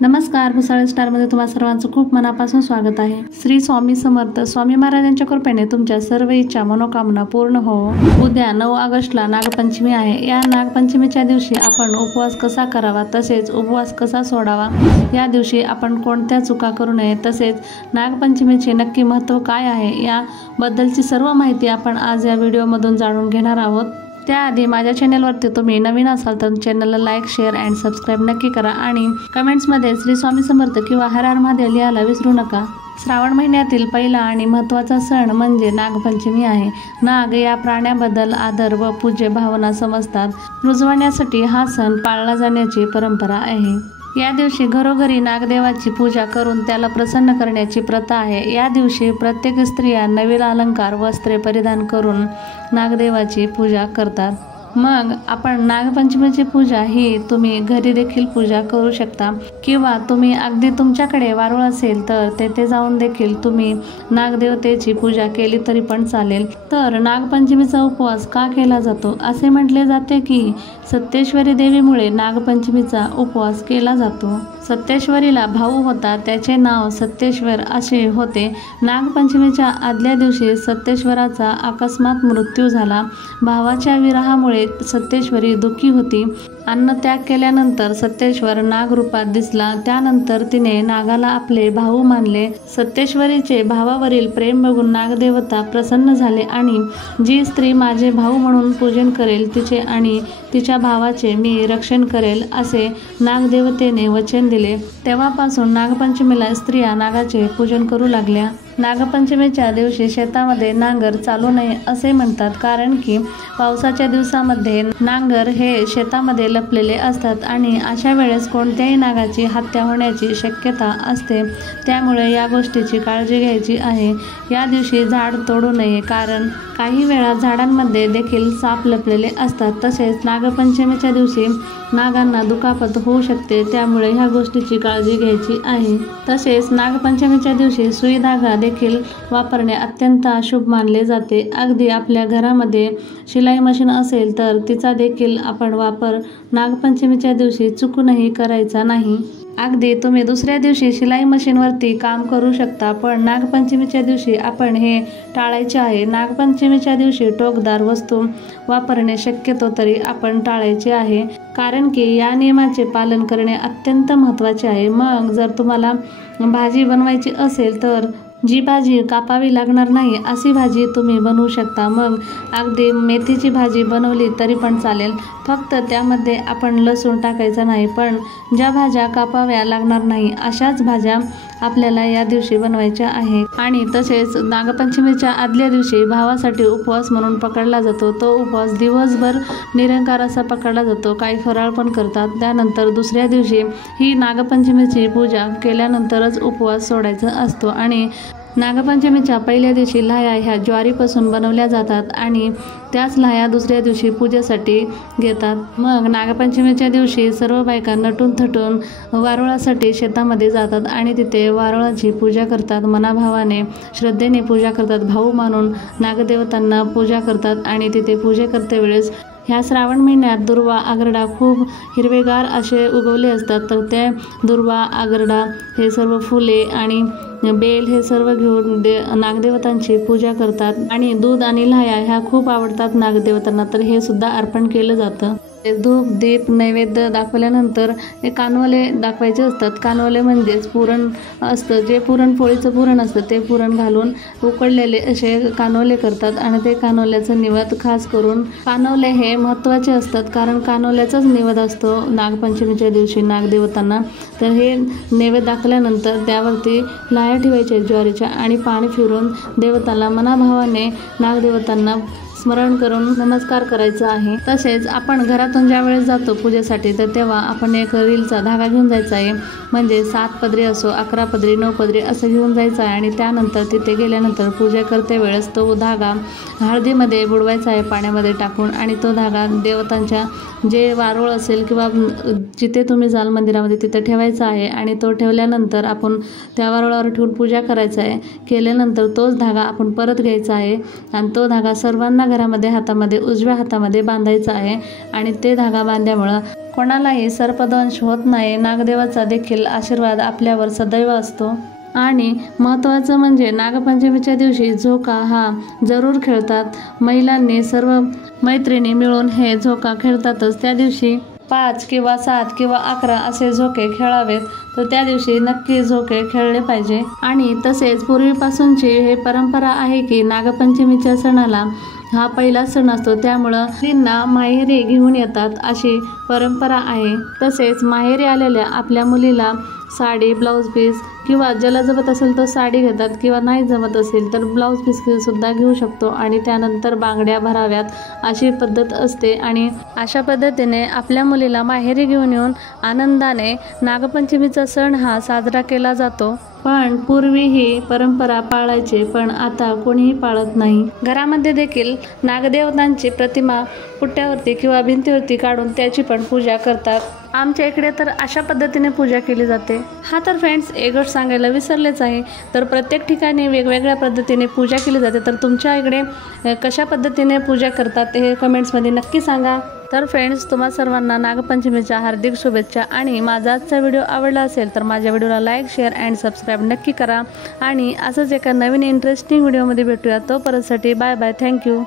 नमस्कार, भुसावळ स्टारमध्ये तुम्हा सर्वांचं खूप मनापासून स्वागत आहे। श्री स्वामी समर्थ। स्वामी महाराजांच्या कृपेने तुमच्या सर्व इच्छा मनोकामना पूर्ण हो। उद्या 9 ऑगस्टला नागपंचमी आहे। या नागपंचमीच्या दिवशी आपण उपवास कसा करावा, तसेच उपवास कसा सोडावा, या दिवशी आपण कोणत्या चुका करू नये, तसेच नागपंचमीचे नक्की महत्त्व काय आहे, याबद्दलची सर्व माहिती आपण आज या व्हिडिओमधून जाणून घेणार आहोत। त्याआधी माझ्या चॅनलवरती तुम्ही नवीन असाल तर चॅनलला लाईक, शेअर अँड सबस्क्राईब नक्की करा आणि कमेंट्समध्ये श्री स्वामी समर्थ किंवा हर हर महादेव लिहायला विसरू नका। श्रावण महिन्यातील पहिला आणि महत्त्वाचा सण म्हणजे नागपंचमी आहे। नाग या प्राण्याबद्दल आदर व पूज्य भावना समजतात रुजवण्यासाठी हा सण पाळला जाण्याची परंपरा आहे। या दिवशी घरोघरी नागदेवाची पूजा करून त्याला प्रसन्न करण्याची प्रथा आहे। या दिवशी प्रत्येक स्त्रिया नवीन अलंकार वस्त्रे परिधान करून नागदेवाची पूजा करतात। मग आपण नागपंचमीची पूजा ही तुम्ही घरी देखील पूजा करू शकता किंवा तुम्ही अगदी तुमच्याकडे वारुळ असेल तर तेथे जाऊन देखील तुम्ही नागदेवतेची पूजा केली तरी पण चालेल। तर नागपंचमीचा उपवास का केला जातो? असे म्हटले जाते की सत्येश्वरी देवीमुळे नागपंचमीचा उपवास केला जातो। सत्येश्वरीला भाऊ होता, त्याचे नाव सत्येश्वर असे होते। नागपंचमीच्या आदल्या दिवशी सत्येश्वराचा अकस्मात मृत्यू झाला। भावाच्या विरहामुळे सत्येश्वरी दुःखी होती। अन्नत्याग केल्यानंतर सत्येश्वर नागरूपात दिसला। त्यानंतर तिने नागाला आपले भाऊ मानले। सत्येश्वरीचे भावावरील प्रेम बघून नागदेवता प्रसन्न झाले आणि जी स्त्री माझे भाऊ म्हणून पूजन करेल तिचे आणि तिच्या भावाचे मी रक्षण करेल असे नागदेवतेने वचन दिले। तेव्हापासून नागपंचमीला स्त्रिया नागाचे पूजन करू लागल्या। नागपंचमीच्या दिवशी शेतामध्ये नांगर चालू नये असे म्हणतात, कारण की पावसाच्या दिवसामध्ये नांगर हे शेतामध्ये लपलेले असतात आणि अशा वेळेस कोणत्याही नागाची हत्या होण्याची शक्यता असते। त्यामुळे या गोष्टीची काळजी घ्यायची आहे। या दिवशी झाड तोडू नये, कारण काही वेळा झाडांमध्ये देखील साप लपलेले असतात। तसेच नागपंचमीच्या दिवशी नागांना दुखापत होऊ शकते, त्यामुळे ह्या गोष्टीची काळजी घ्यायची आहे। तसेच नागपंचमीच्या दिवशी सुई धागा देखील वापरणे अत्यंत अशुभ मानले जाते। अगदी आपल्या घरामध्ये शिलाई मशीन असेल तर तिचा देखील आपण वापर नागपंचमीच्या दिवशी चुकूनही करायचा नाही। अगदी तुम्ही दुसऱ्या दिवशी शिलाई मशीनवरती काम करू शकता, पण नागपंचमीच्या दिवशी आपण हे टाळायचे आहे। नागपंचमीच्या दिवशी टोकदार वस्तू वापरणे शक्यतो तरी आपण टाळायचे आहे, कारण की या नियमाचे पालन करणे अत्यंत महत्त्वाचे आहे। मग जर तुम्हाला भाजी बनवायची असेल तर जी भाजी कापावी लागणार नाही अशी भाजी तुम्ही बनवू शकता। मग अगदी मेथीची भाजी बनवली तरी पण चालेल, फक्त त्यामध्ये आपण लसूण टाकायचा नाही। पण ज्या भाज्या कापाव्या लागणार नाही अशाच भाज्या आपल्याला या दिवशी बनवायच्या आहे। आणि तसेच नागपंचमीच्या आदल्या दिवशी भावासाठी उपवास म्हणून पकडला जातो। तो उपवास दिवसभर निरंकार असा पकडला जातो। काही फराळ पण करतात। त्यानंतर दुसऱ्या दिवशी ही नागपंचमीची पूजा केल्यानंतरच उपवास सोडायचा असतो। आणि नागपंचमीच्या पहिल्या दिवशी लाह्या ह्या ज्वारीपासून बनवल्या जातात आणि त्याच लाह्या दुसऱ्या दिवशी पूजेसाठी घेतात। मग नागपंचमीच्या दिवशी सर्व बायका नटून थटून वारुळासाठी शेतामध्ये जातात आणि तिथे वारुळाची पूजा करतात। मनाभावाने श्रद्धेने पूजा करतात, भाऊ मानून नागदेवतांना पूजा करतात। आणि तिथे पूजा करते वेळेस ह्या श्रावण महिन्यात दुर्वा, आगरडा खूप हिरवेगार असे उगवले असतात, तर त्या दुर्वा, आगरडा हे सर्व फुले आणि बेल हे सर्व घेऊन नागदेवतांची पूजा करतात। आणि दूध आणि लाह्या ह्या खूप आवडतात नागदेवतांना, तर हे सुद्धा अर्पण केलं जातं। धूप, दीप, नैवेद्य दाखवल्यानंतर हे कानवले दाखवायचे असतात। कानवले म्हणजेच पुरण असतं, जे पुरणपोळीचं पुरण असतं ते पुरण घालून उकडलेले असे कानवले करतात आणि ते कानवल्याचं निवेद खास करून कानवले हे महत्त्वाचे असतात, कारण कानवल्याचाच निवेद असतो नागपंचमीच्या दिवशी नागदेवतांना। तर हे नैवेद्य दाखवल्यानंतर त्यावरती लाह्या ठेवायच्या ज्वारीच्या आणि पाणी फिरून देवतांना मनाभावाने नागदेवतांना स्मरण करून नमस्कार करायचा आहे। तसेच आपण घरातून ज्या वेळेस जातो पूजेसाठी तर तेव्हा आपण एक रीलचा धागा घेऊन जायचा आहे, म्हणजे 7 पदरी असो, 11 पदरी, 9 पदरी असं घेऊन जायचं आहे। आणि त्यानंतर तिथे गेल्यानंतर पूजा करते वेळेस तो धागा हळदीमध्ये बुडवायचा आहे पाण्यामध्ये टाकून, आणि तो धागा देवतांच्या जे वारुळ असेल किंवा जिथे तुम्ही जाल मंदिरामध्ये तिथे ठेवायचा आहे आणि तो ठेवल्यानंतर आपण त्या वारुळावर ठेवून पूजा करायचा आहे. केल्यानंतर तोच धागा आपण परत घ्यायचा आहे आणि तो धागा सर्वांना घरामध्ये हातामध्ये उजव्या हातामध्ये बांधायचा आहे आणि ते धागा बांधल्यामुळं कोणालाही सर्पदंश होत नाही. नागदेवाचा देखील आशीर्वाद आपल्यावर सदैव असतो. आणि महत्त्वाचं म्हणजे नागपंचमीच्या दिवशी झोका हा जरूर खेळतात. महिलांनी सर्व मैत्रिणी मिळून हे झोका खेळतातच. त्या दिवशी 5 किंवा 7 किंवा 11 असे झोके खेळावेत. तर त्या दिवशी नक्की झोके खेळले पाहिजे. आणि तसेच पूर्वीपासूनची हे परंपरा आहे की नागपंचमीच्या सणाला हा पहिला सण असतो, त्यामुळं मुलींना माहेरी घेऊन येतात अशी परंपरा आहे. तसेच माहेरी आलेल्या आपल्या मुलीला साडी, ब्लाऊज पीस किंवा ज्याला जमत असेल तो साडी घेतात किंवा नाही जमत असेल तर ब्लाऊज पीस सुद्धा घेऊ शकतो आणि त्यानंतर बांगड्या भराव्यात अशी पद्धत असते. आणि अशा पद्धतीने आपल्या मुलीला माहेरी घेऊन येऊन आनंदाने नागपंचमीचा सण हा साजरा केला जातो. पण पूर्वी ही परंपरा पाळायचे, पण आता कोणीही पाळत नाही. घरामध्ये देखील नागदेवतांची प्रतिमा पुट्ट्यावरती किंवा भिंतीवरती काढून त्याची पण पूजा करतात. आमच्या इकडे तर अशा पद्धतीने पूजा केली जाते. हा तर फ्रेंड्स एक गोष्ट सांगायला विसरलेच आहे. तर प्रत्येक ठिकाणी वेगवेगळ्या पद्धतीने पूजा केली जाते. तर तुमच्या इकडे कशा पद्धतीने पूजा करतात हे कमेंट्समध्ये नक्की सांगा. तर फ्रेंड्स, तुम्हा सर्वांना नागपंचमीच्या हार्दिक शुभेच्छा. आणि माझा आजचा व्हिडिओ आवडला असेल तर माझ्या व्हिडिओला लाईक, शेअर अँड सबस्क्राईब नक्की करा. आणि असंच एका नवीन इंटरेस्टिंग व्हिडिओमध्ये भेटूया. तोपर्यंतसाठी बाय बाय. थँक्यू.